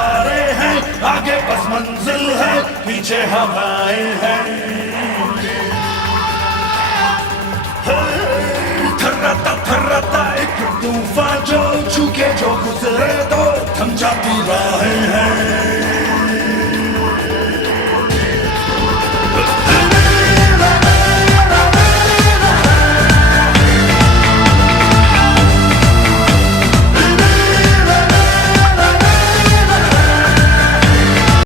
तारे हैं, आगे बस मंजिल है, पीछे हवाएं हैं। थर्राता थर्राता एक तूफान